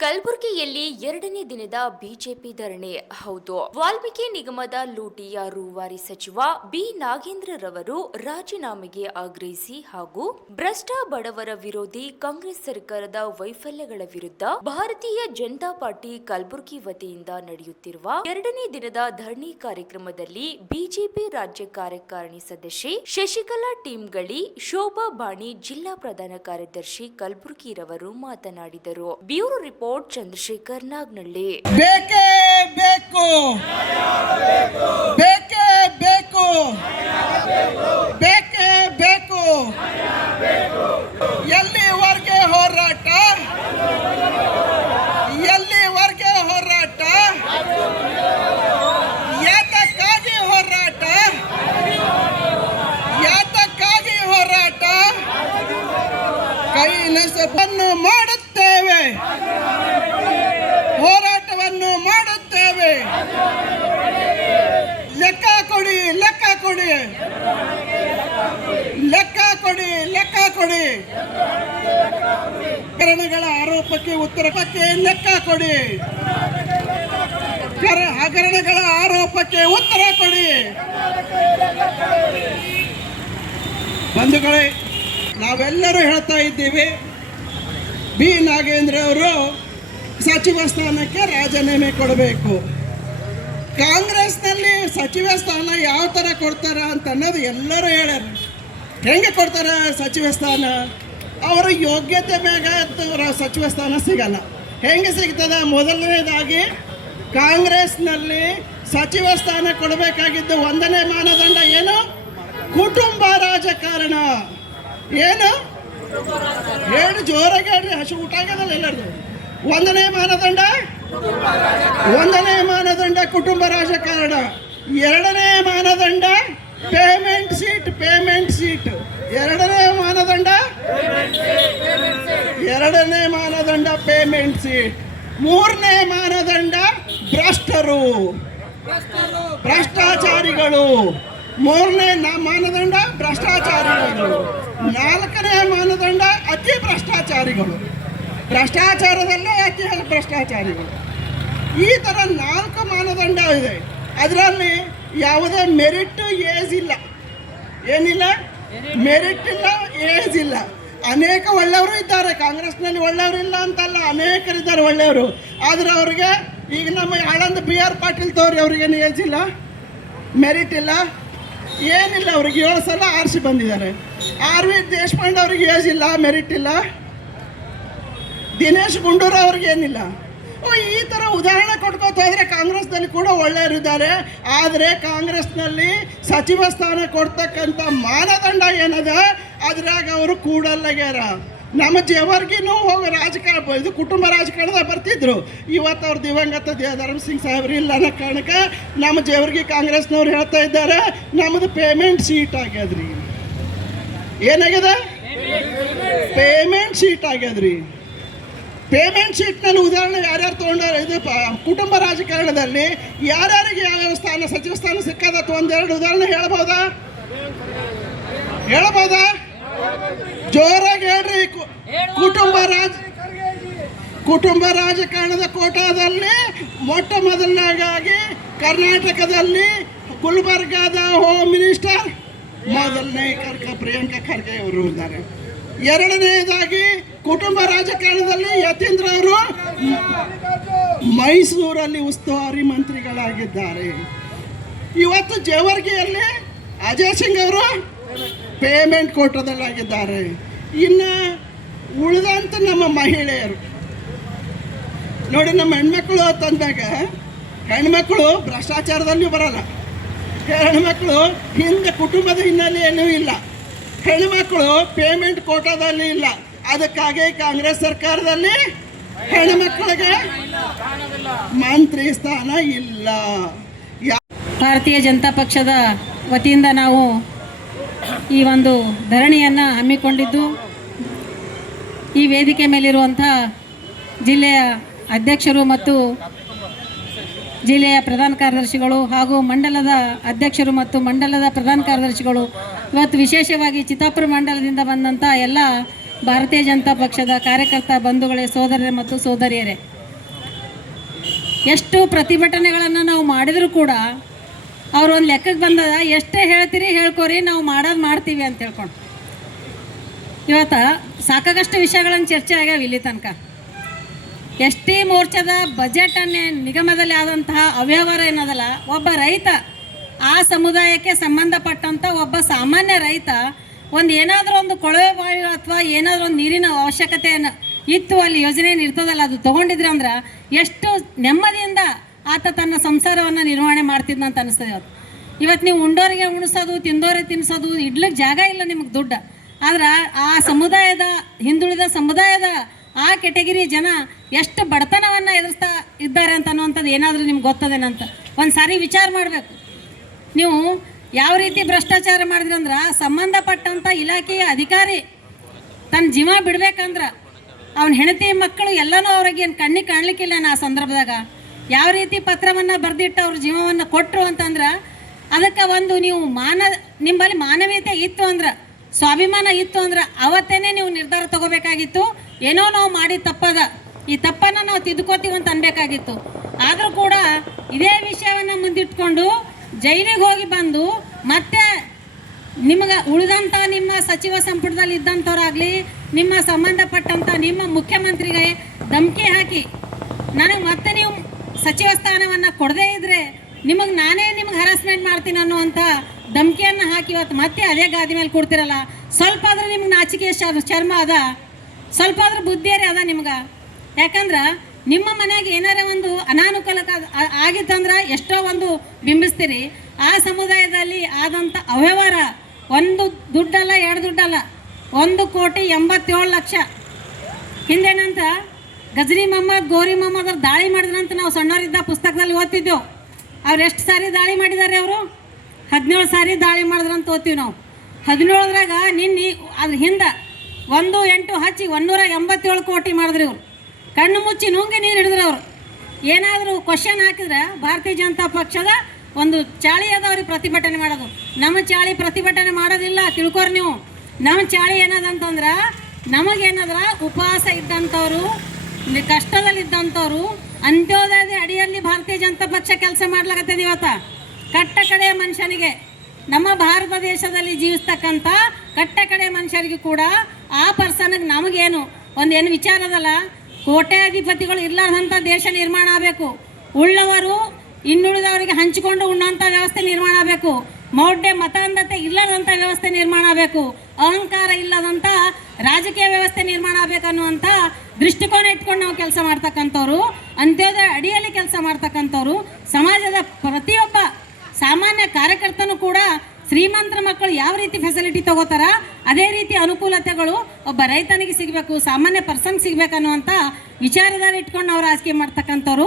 ಕಲಬುರಗಿಯಲ್ಲಿ ಎರಡನೇ ದಿನದ ಬಿಜೆಪಿ ಧರಣಿ. ಹೌದು, ವಾಲ್ಮೀಕಿ ನಿಗಮದ ಲೂಟಿಯ ರೂವಾರಿ ಸಚಿವ ಬಿ ನಾಗೇಂದ್ರರವರು ರಾಜೀನಾಮೆಗೆ ಆಗ್ರಹಿಸಿ ಹಾಗೂ ಭ್ರಷ್ಟ ಬಡವರ ವಿರೋಧಿ ಕಾಂಗ್ರೆಸ್ ಸರ್ಕಾರದ ವೈಫಲ್ಯಗಳ ವಿರುದ್ಧ ಭಾರತೀಯ ಜನತಾ ಪಾರ್ಟಿ ಕಲಬುರಗಿ ವತಿಯಿಂದ ನಡೆಯುತ್ತಿರುವ ಎರಡನೇ ದಿನದ ಧರಣಿ ಕಾರ್ಯಕ್ರಮದಲ್ಲಿ ಬಿಜೆಪಿ ರಾಜ್ಯ ಕಾರ್ಯಕಾರಿಣಿ ಸದಸ್ಯೆ ಶಶಿಕಲಾ ಟೀಮ್ಗಳಿ ಶೋಭಾ ಬಾಣಿ, ಜಿಲ್ಲಾ ಪ್ರಧಾನ ಕಾರ್ಯದರ್ಶಿ ಕಲಬುರಗಿರವರು ಮಾತನಾಡಿದರು. Bureau report Chandrashekhar Nagnalli. ಬೇಕೇ ಬೇಕು, ಬೇಕೇ ಬೇಕು, ಬೇಕೇ ಬೇಕು. ಎಲ್ಲಿವರೆಗೆ ಹೋರಾಟ, ಎಲ್ಲಿವರೆಗೆ ಹೋರಾಟ, ಯಾತಕ್ಕಾಗಿ ಹೋರಾಟ, ಯಾತಕ್ಕಾಗಿ ಹೋರಾಟ, ಕೈ ನಸವನ್ನು ಮಾಡುತ್ತೇವೆ, ಹೋರಾಟವನ್ನು ಮಾಡುತ್ತೇವೆ. ಲೆಕ್ಕ ಕೊಡಿ, ಲೆಕ್ಕ ಕೊಡಿ, ಲೆಕ್ಕ ಕೊಡಿ, ಲೆಕ್ಕ ಕೊಡಿ. ಹಗರಣಗಳ ಆರೋಪಕ್ಕೆ ಉತ್ತರಕ್ಕೆ ಲೆಕ್ಕ ಕೊಡಿ, ಹಗರಣಗಳ ಆರೋಪಕ್ಕೆ ಉತ್ತರ ಕೊಡಿ. ಬಂಧುಗಳೇ, ನಾವೆಲ್ಲರೂ ಹೇಳ್ತಾ ಇದ್ದೀವಿ, ಬಿ ನಾಗೇಂದ್ರ ಅವರು ಸಚಿವ ಸ್ಥಾನಕ್ಕೆ ರಾಜೀನಾಮೆ ಕೊಡಬೇಕು. ಕಾಂಗ್ರೆಸ್ನಲ್ಲಿ ಸಚಿವ ಸ್ಥಾನ ಯಾವ ಥರ ಕೊಡ್ತಾರ ಅಂತ ಅನ್ನೋದು ಎಲ್ಲರೂ ಹೇಳ್ಯಾರ. ಹೆಂಗೆ ಕೊಡ್ತಾರೆ ಸಚಿವ ಸ್ಥಾನ? ಅವರ ಯೋಗ್ಯತೆ ಮ್ಯಾಗ ಸಚಿವ ಸ್ಥಾನ ಸಿಗಲ್ಲ. ಹೆಂಗೆ ಸಿಗ್ತದೆ? ಮೊದಲನೇದಾಗಿ ಕಾಂಗ್ರೆಸ್ನಲ್ಲಿ ಸಚಿವ ಸ್ಥಾನ ಕೊಡಬೇಕಾಗಿದ್ದು ಒಂದನೇ ಮಾನದಂಡ ಏನು? ಕುಟುಂಬ ರಾಜಕಾರಣ. ಏನು ಹೇಳಿ ಜೋರಾಗಿ ಹೇಳ್ರಿ, ಹಸು ಊಟ ಆಗದಲ್ಲ ಎಲ್ಲರದು. ಒಂದನೇ ಮಾನದಂಡ, ಒಂದನೇ ಮಾನದಂಡ ಕುಟುಂಬ ರಾಜಕಾರಣ. ಎರಡನೇ ಮಾನದಂಡ ಪೇಮೆಂಟ್ ಸೀಟ್, ಪೇಮೆಂಟ್ ಸೀಟ್. ಎರಡನೇ ಮಾನದಂಡ, ಎರಡನೇ ಮಾನದಂಡ ಪೇಮೆಂಟ್ ಸೀಟ್. ಮೂರನೇ ಮಾನದಂಡ ಭ್ರಷ್ಟರು, ಭ್ರಷ್ಟಾಚಾರಿಗಳು. ಮೂರನೇ ಮಾನದಂಡ ಭ್ರಷ್ಟಾಚಾರಿಗಳು. ನಾಲ್ಕನೇ ಮಾನದಂಡ ಅತಿ ಭ್ರಷ್ಟಾಚಾರಿಗಳು. ಭ್ರಷ್ಟಾಚಾರದಲ್ಲೇ ಅತಿ ಭ್ರಷ್ಟಾಚಾರಿಗಳು. ಈ ಥರ 4 ಮಾನದಂಡ ಇದೆ. ಅದರಲ್ಲಿ ಯಾವುದೇ ಮೆರಿಟ್ ಏಜ್ ಇಲ್ಲ, ಏನಿಲ್ಲ, ಮೆರಿಟ್ ಇಲ್ಲ, ಏಜ್ ಇಲ್ಲ. ಅನೇಕ ಒಳ್ಳೆಯವರು ಇದ್ದಾರೆ ಕಾಂಗ್ರೆಸ್ನಲ್ಲಿ, ಒಳ್ಳೆಯವರು ಇಲ್ಲ ಅಂತಲ್ಲ, ಅನೇಕರಿದ್ದಾರೆ ಒಳ್ಳೆಯವರು. ಆದರೆ ಅವ್ರಿಗೆ ಈಗ ನಮ್ಮ ಆಳಂದ ಬಿ ಆರ್ ಪಾಟೀಲ್ ತೋರಿ ಅವ್ರಿಗೇನು ಏಜ್ ಇಲ್ಲ, ಮೆರಿಟ್ ಇಲ್ಲ, ಏನಿಲ್ಲ. ಅವ್ರಿಗೆ 7 ಸಲ ಆರಿಸಿ ಬಂದಿದ್ದಾರೆ. ಆರ್ ವಿ ದೇಶಪಾಂಡೆ ಅವ್ರಿಗೆ ಏಜ್ ಇಲ್ಲ, ಮೆರಿಟ್ ಇಲ್ಲ. ದಿನೇಶ್ ಗುಂಡೂರಾವ್ ಅವ್ರಿಗೆ ಏನಿಲ್ಲ. ಈ ಥರ ಉದಾಹರಣೆ ಕೊಟ್ಕೋತ ಹೋದರೆ ಕಾಂಗ್ರೆಸ್ನಲ್ಲಿ ಕೂಡ ಒಳ್ಳೆಯವರಿದ್ದಾರೆ. ಆದರೆ ಕಾಂಗ್ರೆಸ್ನಲ್ಲಿ ಸಚಿವ ಸ್ಥಾನ ಕೊಡ್ತಕ್ಕಂಥ ಮಾನದಂಡ ಏನದ, ಅದ್ರಾಗ ಅವರು ಕೂಡಲ್ಲಾಗ್ಯಾರ. ನಮ್ಮ ಜೇವರ್ಗಿನೂ ಹೋಗಿ ರಾಜಕಾರಣ, ಇದು ಕುಟುಂಬ ರಾಜಕಾರಣದಾಗ ಬರ್ತಿದ್ರು. ಇವತ್ತು ಅವ್ರು ದಿವಂಗತ ಧರ್ಮಸಿಂಗ್ ಸಾಹೇಬ್ರು ಇಲ್ಲ ಅನ್ನೋ ಕಾರಣಕ್ಕೆ ನಮ್ಮ ಜೇವರ್ಗಿ ಕಾಂಗ್ರೆಸ್ನವ್ರು ಹೇಳ್ತಾ ಇದ್ದಾರೆ, ನಮ್ಮದು ಪೇಮೆಂಟ್ ಸೀಟ್ ಆಗ್ಯದ್ರಿ. ಏನಾಗ್ಯದ? ಪೇಮೆಂಟ್ ಸೀಟ್ ಆಗ್ಯದ್ರಿ. ಪೇಮೆಂಟ್ ಶೀಟ್ನಲ್ಲಿ ಉದಾಹರಣೆ ಯಾರ್ಯಾರು ತೊಗೊಂಡಾರೆ? ಇದು ಕುಟುಂಬ ರಾಜಕಾರಣದಲ್ಲಿ ಯಾರ್ಯಾರಿಗೆ ಯಾವ್ಯಾವ ಸ್ಥಾನ, ಸಚಿವ ಸ್ಥಾನ ಸಿಕ್ಕದತ್ತು ಒಂದೆರಡು ಉದಾಹರಣೆ ಹೇಳ್ಬೋದಾ? ಹೇಳ್ಬೋದಾ? ಜೋರಾಗಿ ಹೇಳ್ರಿ. ಕುಟುಂಬ ರಾಜಕಾರಣದ ಕೋಟಾದಲ್ಲಿ ಮೊಟ್ಟ ಮೊದಲನೇದಾಗಿ ಕರ್ನಾಟಕದಲ್ಲಿ ಗುಲ್ಬರ್ಗಾದ ಹೋಮ್ ಮಿನಿಸ್ಟರ್ ಮೊದಲನೇ ಪ್ರಿಯಾಂಕಾ ಖರ್ಗೆ ಅವರು ಇದ್ದಾರೆ. ಎರಡನೇದಾಗಿ ಕುಟುಂಬ ರಾಜಕಾರಣದಲ್ಲಿ ಯತೀಂದ್ರ ಅವರು ಮೈಸೂರಲ್ಲಿ ಉಸ್ತುವಾರಿ ಮಂತ್ರಿಗಳಾಗಿದ್ದಾರೆ. ಇವತ್ತು ಜೇವರ್ಗಿಯಲ್ಲಿ ಅಜಯ್ ಸಿಂಗ್ ಅವರು ಪೇಮೆಂಟ್ ಕೋಟದಲ್ಲಾಗಿದ್ದಾರೆ. ಇನ್ನು ಉಳಿದಂತ ನಮ್ಮ ಮಹಿಳೆಯರು ನೋಡಿ, ನಮ್ಮ ಹೆಣ್ಮಕ್ಳು ತಂದಾಗ ಹೆಣ್ಮಕ್ಳು ಭ್ರಷ್ಟಾಚಾರದಲ್ಲಿಯೂ ಬರಲ್ಲ. ಹೆಣ್ಮಕ್ಳು ಹಿಂದೆ ಕುಟುಂಬದ ಹಿನ್ನೆಲೆಯಲ್ಲೂ ಇಲ್ಲ. ಹೆಣ್ಮಕ್ಳು ಪೇಮೆಂಟ್ ಕೋಟಾದಲ್ಲಿ ಇಲ್ಲ. ಅದಕ್ಕಾಗಿ ಕಾಂಗ್ರೆಸ್ ಸರ್ಕಾರದಲ್ಲಿ ಹೆಣ್ಮಕ್ಳಿಗೆ ಮಂತ್ರಿ ಸ್ಥಾನ ಇಲ್ಲ. ಭಾರತೀಯ ಜನತಾ ಪಕ್ಷದ ವತಿಯಿಂದ ನಾವು ಈ ಒಂದು ಧರಣಿಯನ್ನು ಹಮ್ಮಿಕೊಂಡಿದ್ದು, ಈ ವೇದಿಕೆ ಮೇಲಿರುವಂಥ ಜಿಲ್ಲೆಯ ಅಧ್ಯಕ್ಷರು ಮತ್ತು ಜಿಲ್ಲೆಯ ಪ್ರಧಾನ ಕಾರ್ಯದರ್ಶಿಗಳು ಹಾಗೂ ಮಂಡಲದ ಅಧ್ಯಕ್ಷರು ಮತ್ತು ಮಂಡಲದ ಪ್ರಧಾನ ಕಾರ್ಯದರ್ಶಿಗಳು, ಇವತ್ತು ವಿಶೇಷವಾಗಿ ಚಿತ್ತಾಪುರ ಮಂಡಲದಿಂದ ಬಂದಂಥ ಎಲ್ಲ ಭಾರತೀಯ ಜನತಾ ಪಕ್ಷದ ಕಾರ್ಯಕರ್ತ ಬಂಧುಗಳೇ, ಸೋದರರೇ ಮತ್ತು ಸೋದರಿಯರೇ, ಎಷ್ಟು ಪ್ರತಿಭಟನೆಗಳನ್ನು ನಾವು ಮಾಡಿದರೂ ಕೂಡ ಅವ್ರು ಒಂದು ಲೆಕ್ಕಕ್ಕೆ ಬಂದದ, ಎಷ್ಟೇ ಹೇಳ್ತೀರಿ ಹೇಳ್ಕೊರಿ, ನಾವು ಮಾಡೋದು ಮಾಡ್ತೀವಿ ಅಂತ ಹೇಳ್ಕೊಂಡು. ಇವತ್ತು ಸಾಕಾಗಷ್ಟು ವಿಷಯಗಳನ್ನು ಚರ್ಚೆ ಆಗ್ಯಾವ ಇಲ್ಲಿ ತನಕ. ಎಸ್ ಟಿ ಮೋರ್ಚಾದ ಬಜೆಟನ್ನೇ ನಿಗಮದಲ್ಲಿ ಆದಂತಹ ಅವ್ಯವಹಾರ ಏನದಲ್ಲ, ಒಬ್ಬ ರೈತ, ಆ ಸಮುದಾಯಕ್ಕೆ ಸಂಬಂಧಪಟ್ಟಂಥ ಒಬ್ಬ ಸಾಮಾನ್ಯ ರೈತ ಏನಾದರೂ ಒಂದು ಕೊಳವೆ ಬಾವಿ ಅಥವಾ ಏನಾದರೂ ಒಂದು ನೀರಿನ ಅವಶ್ಯಕತೆಯನ್ನು ಇತ್ತು, ಅಲ್ಲಿ ಯೋಜನೆ ಇರ್ತದಲ್ಲ, ಅದು ತೊಗೊಂಡಿದ್ರೆ ಅಂದ್ರೆ ಎಷ್ಟು ನೆಮ್ಮದಿಯಿಂದ ಆತ ತನ್ನ ಸಂಸಾರವನ್ನು ನಿರ್ವಹಣೆ ಮಾಡ್ತಿದ್ದಂತ ಅನಿಸ್ತದೆ. ಇವತ್ತು ನೀವು ಉಂಡೋರಿಗೆ ಉಣಿಸೋದು, ತಿಂದೋರಿಗೆ ತಿನ್ನಿಸೋದು, ಇಡ್ಲಿಕ್ಕೆ ಜಾಗ ಇಲ್ಲ ನಿಮಗೆ ದುಡ್ಡು. ಆದ್ರೆ ಆ ಸಮುದಾಯದ, ಹಿಂದುಳಿದ ಸಮುದಾಯದ ಆ ಕೆಟಗಿರಿ ಜನ ಎಷ್ಟು ಬಡತನವನ್ನು ಎದುರಿಸ್ತಾ ಇದ್ದಾರೆ ಅಂತ ಅನ್ನುವಂಥದ್ದು ಏನಾದರೂ ನಿಮ್ಗೆ ಗೊತ್ತದೇನಂತ ಒಂದು ಸಾರಿ ವಿಚಾರ ಮಾಡಬೇಕು. ನೀವು ಯಾವ ರೀತಿ ಭ್ರಷ್ಟಾಚಾರ ಮಾಡಿದ್ರಂದ್ರೆ, ಸಂಬಂಧಪಟ್ಟಂಥ ಇಲಾಖೆಯ ಅಧಿಕಾರಿ ತನ್ನ ಜೀವ ಬಿಡ್ಬೇಕಂದ್ರೆ ಅವನ ಹೆಂಡತಿ ಮಕ್ಕಳು ಎಲ್ಲನೂ ಅವ್ರಿಗೆ ಏನು ಕಣ್ಣಿಗೆ ಕಾಣಲಿಕ್ಕಿಲ್ಲ. ಆ ಸಂದರ್ಭದಾಗ ಯಾವ ರೀತಿ ಪತ್ರವನ್ನು ಬರೆದಿಟ್ಟು ಅವ್ರ ಜೀವವನ್ನು ಕೊಟ್ಟರು ಅಂತಂದ್ರೆ, ಅದಕ್ಕೆ ಒಂದು ನೀವು ನಿಮ್ಮಲ್ಲಿ ಮಾನವೀಯತೆ ಇತ್ತು ಅಂದ್ರೆ, ಸ್ವಾಭಿಮಾನ ಇತ್ತು ಅಂದ್ರೆ ಅವತ್ತೇನೆ ನೀವು ನಿರ್ಧಾರ ತಗೋಬೇಕಾಗಿತ್ತು. ಏನೋ ನಾವು ಮಾಡಿ ತಪ್ಪದ, ಈ ತಪ್ಪನ್ನು ನಾವು ತಿದ್ದುಕೋತೀವಿ ಅಂತ ಅನ್ಬೇಕಾಗಿತ್ತು. ಆದರೂ ಕೂಡ ಇದೇ ವಿಷಯವನ್ನು ಮುಂದಿಟ್ಕೊಂಡು ಜೈಲಿಗೆ ಹೋಗಿ ಬಂದು ಮತ್ತೆ ನಿಮಗೆ ಉಳಿದಂಥ ನಿಮ್ಮ ಸಚಿವ ಸಂಪುಟದಲ್ಲಿ ಇದ್ದಂಥವ್ರಾಗಲಿ, ನಿಮ್ಮ ಸಂಬಂಧಪಟ್ಟಂಥ ನಿಮ್ಮ ಮುಖ್ಯಮಂತ್ರಿಗೆ ಧಮಕಿ ಹಾಕಿ ನನಗೆ ಮತ್ತೆ ನೀವು ಸಚಿವ ಸ್ಥಾನವನ್ನು ಕೊಡದೇ ಇದ್ದರೆ ನಿಮಗೆ ಹರಾಸ್ಮೆಂಟ್ ಮಾಡ್ತೀನಿ ಅನ್ನುವಂಥ ಧಮಕಿಯನ್ನು ಹಾಕಿ ಇವತ್ತು ಮತ್ತೆ ಅದೇ ಗಾದಿ ಮೇಲೆ ಕೊಡ್ತಿರಲ್ಲ. ಸ್ವಲ್ಪ ಆದರೂ ನಿಮ್ಗೆ ನಾಚಿಕೆ ಚರ್ಮ ಅದ, ಸ್ವಲ್ಪ ಆದರೂ ಬುದ್ಧಿಯರೇ ಅದ ನಿಮ್ಗೆ. ಯಾಕಂದ್ರೆ ನಿಮ್ಮ ಮನೆಯಾಗ ಏನಾರೇ ಒಂದು ಅನಾನುಕೂಲ ಆಗಿತ್ತಂದ್ರೆ ಎಷ್ಟೋ ಒಂದು ಬಿಂಬಿಸ್ತೀರಿ. ಆ ಸಮುದಾಯದಲ್ಲಿ ಆದಂಥ ಅವ್ಯವಹಾರ ಒಂದು ದುಡ್ಡಲ್ಲ, ಎರಡು ದುಡ್ಡಲ್ಲ, 1,87,00,000. ಹಿಂದೇನಂತ ಗಜ್ರಿ ಮೊಹಮ್ಮದ್, ಗೋರಿ ಮೊಹಮ್ಮದ್ ಅವ್ರು ದಾಳಿ ಮಾಡಿದ್ರಂತ ನಾವು ಸಣ್ಣವರಿದ್ದ ಪುಸ್ತಕದಲ್ಲಿ ಓದ್ತಿದ್ದೆವು. ಅವ್ರು ಎಷ್ಟು ಸಾರಿ ದಾಳಿ ಮಾಡಿದ್ದಾರೆ? ಅವರು 17 ಸಾರಿ ದಾಳಿ ಮಾಡಿದ್ರಂತ ಓದ್ತೀವಿ ನಾವು. 17ರಾಗ ನಿನ್ನೆ ಅದ್ರ ಹಿಂದೆ 1-8 ಹಚ್ಚಿ 187 ಕೋಟಿ ಮಾಡಿದ್ರಿ ಇವರು. ಕಣ್ಣು ಮುಚ್ಚಿ ನುಂಗಿ ನೀರು ಹಿಡಿದ್ರು ಅವರು. ಏನಾದರೂ ಕ್ವಶನ್ ಹಾಕಿದ್ರೆ ಭಾರತೀಯ ಜನತಾ ಪಕ್ಷದ ಒಂದು ಚಾಳಿ ಅದ ಅವ್ರಿಗೆ ಪ್ರತಿಭಟನೆ ಮಾಡೋದು. ನಮ್ಮ ಚಾಳಿ ಪ್ರತಿಭಟನೆ ಮಾಡೋದಿಲ್ಲ, ತಿಳ್ಕೊರಿ ನೀವು. ನಮ್ಮ ಚಾಳಿ ಏನದಂತಂದ್ರೆ, ನಮಗೇನಾದ್ರ ಉಪವಾಸ ಇದ್ದಂಥವ್ರು, ಕಷ್ಟದಲ್ಲಿದ್ದಂಥವ್ರು, ಅಂತ್ಯೋದಯದ ಅಡಿಯಲ್ಲಿ ಭಾರತೀಯ ಜನತಾ ಪಕ್ಷ ಕೆಲಸ ಮಾಡ್ಲಾಗತ್ತದ. ಇವತ್ತು ಕಟ್ಟ ಕಡೆಯ ಮನುಷ್ಯನಿಗೆ, ನಮ್ಮ ಭಾರತ ದೇಶದಲ್ಲಿ ಜೀವಿಸ್ತಕ್ಕಂಥ ಕಟ್ಟ ಕಡೆಯ ಮನುಷ್ಯರಿಗೂ ಕೂಡ ಆ ಪರ್ಸನ್ಗೆ ನಮಗೇನು ಒಂದೇನು ವಿಚಾರ ಅದಲ್ಲ, ಕೋಟ್ಯಾಧಿಪತಿಗಳು ಇರ್ಲಾರ್ದಂಥ ದೇಶ ನಿರ್ಮಾಣ ಆಗಬೇಕು. ಉಳ್ಳವರು ಇನ್ನುಳಿದವರಿಗೆ ಹಂಚಿಕೊಂಡು ಉಣ್ಣುವಂಥ ವ್ಯವಸ್ಥೆ ನಿರ್ಮಾಣ ಆಗಬೇಕು. ಮೌಢ್ಯ ಮತಾಂಧತೆ ಇಲ್ಲದಂಥ ವ್ಯವಸ್ಥೆ ನಿರ್ಮಾಣ ಆಗಬೇಕು. ಅಹಂಕಾರ ಇಲ್ಲದಂಥ ರಾಜಕೀಯ ವ್ಯವಸ್ಥೆ ನಿರ್ಮಾಣ ಆಗಬೇಕನ್ನುವಂಥ ದೃಷ್ಟಿಕೋನ ಇಟ್ಕೊಂಡು ನಾವು ಕೆಲಸ ಮಾಡ್ತಕ್ಕಂಥವ್ರು, ಅಂತ್ಯೋದಯ ಅಡಿಯಲ್ಲಿ ಕೆಲಸ ಮಾಡ್ತಕ್ಕಂಥವ್ರು. ಸಮಾಜದ ಪ್ರತಿಯೊಬ್ಬ ಸಾಮಾನ್ಯ ಕಾರ್ಯಕರ್ತನೂ ಕೂಡ ಶ್ರೀಮಂತರ ಮಕ್ಕಳು ಯಾವ ರೀತಿ ಫೆಸಿಲಿಟಿ ತಗೋತಾರ ಅದೇ ರೀತಿ ಅನುಕೂಲತೆಗಳು ಒಬ್ಬ ರೈತನಿಗೆ ಸಿಗಬೇಕು, ಸಾಮಾನ್ಯ ಪರ್ಸನ್ ಸಿಗಬೇಕನ್ನುವಂಥ ವಿಚಾರದಲ್ಲಿ ಇಟ್ಕೊಂಡು ನಾವು ರಾಜಕೀಯ ಮಾಡ್ತಕ್ಕಂಥವ್ರು.